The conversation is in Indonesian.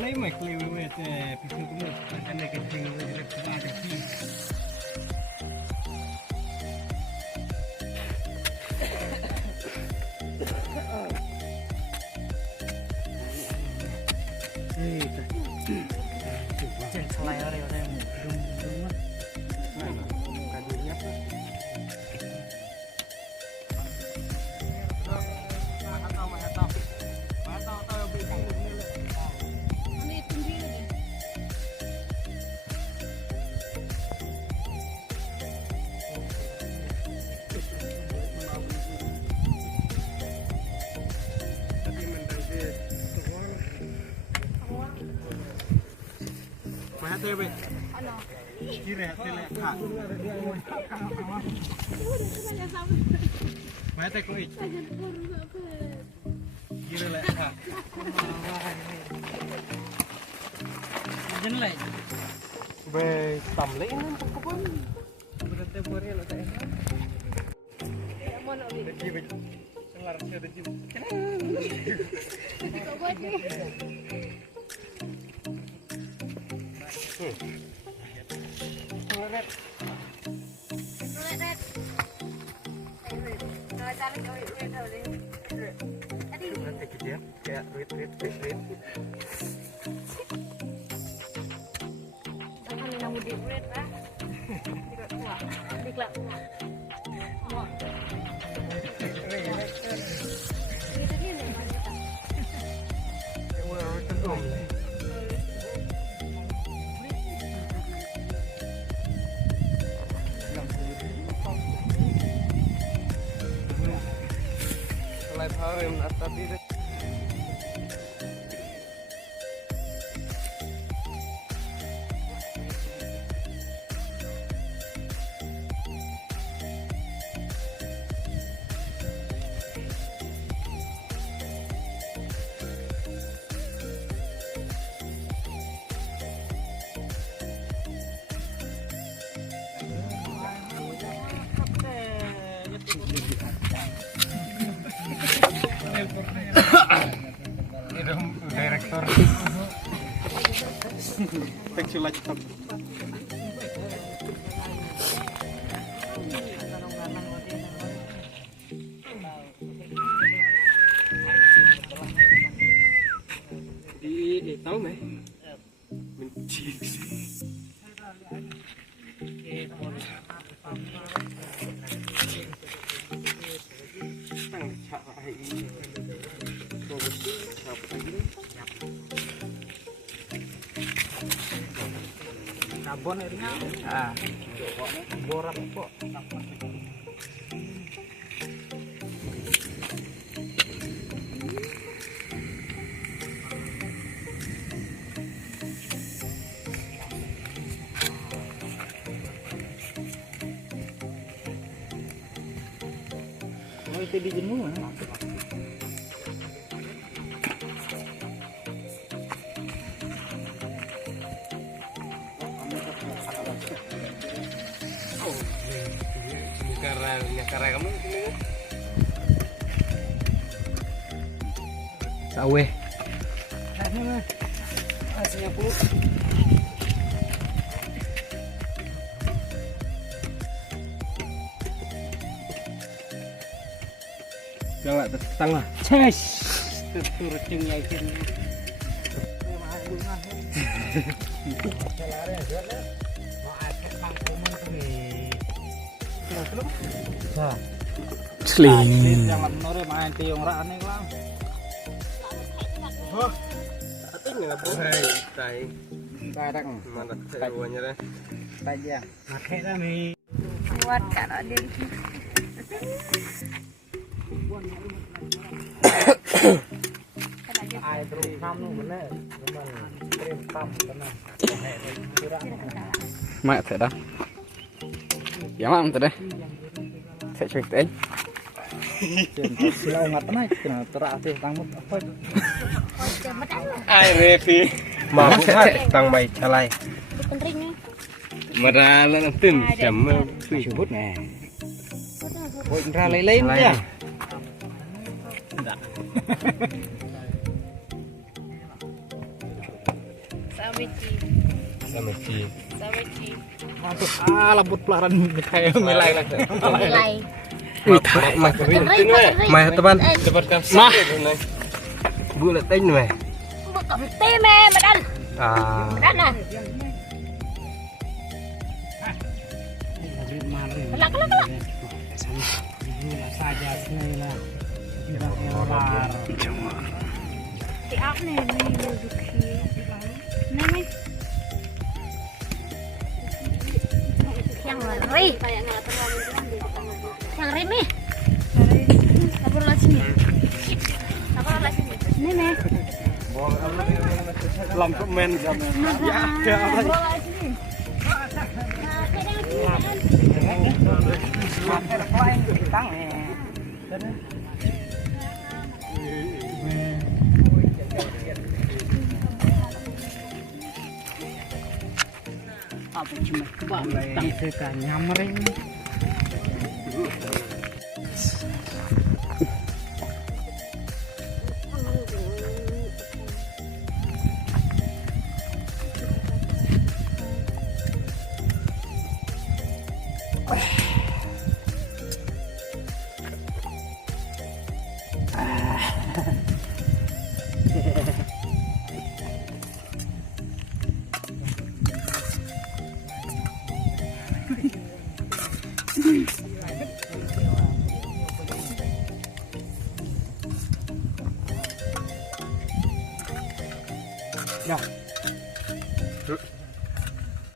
lấy mạch liều về thì cũng được cái này cái gì được các bạn được chi trên slide ở đây đúng cái gì nhấp Tebe, kiri kiri kak. Mana kau ik? Kiri le kak. Jenlai. Be tamlai nan pun. Berarti boleh lo tak? Mana ni? Kiri. Selar saya dah jumpa. Kau buat ni. Hari tadi direktur tekstulah cepat tahu meh benci Kabon airnya, borak kok. Oh itu di jenuh. Karena kamu sawe hasilnya puluh jangan tetang lah ces tutur cengnya itu Sling. Jangan nore main tiung ra aneh lang. Oh. Ating nggak boleh. Tai. Kadang mana taiwannya deh. Tai ya. Pakai dah mi. Kuat kalau dia. Ai terus kamu bener. Cuman krim tam tenang. Mak thế đó. Dạ mak thế đấy. Sẽ chơi tên. Sila ngat naik kena terakhir tangmut apa? Ai revi. Mabuk hai tang mai calai. Penting nih. Mara lên tin chấm Suy bút nè. Ôi ra lấy nha. Samici. Masuk lembut pelaran kayak melai lah. Nilai. Mai teman. Dapat kam Mah. Bulat tên mày. Bukan teh me, badan. À. Badan. Kelak. Saja lah. Tidak ngelar. Tiap nih duduk nih. Yang ngeri. Yang ngeri nih. Sabar lah sini. Nih nih. Lam komen sama. Ya, ada apa? Apa cuma kebang Tang seka nyamring. Ya.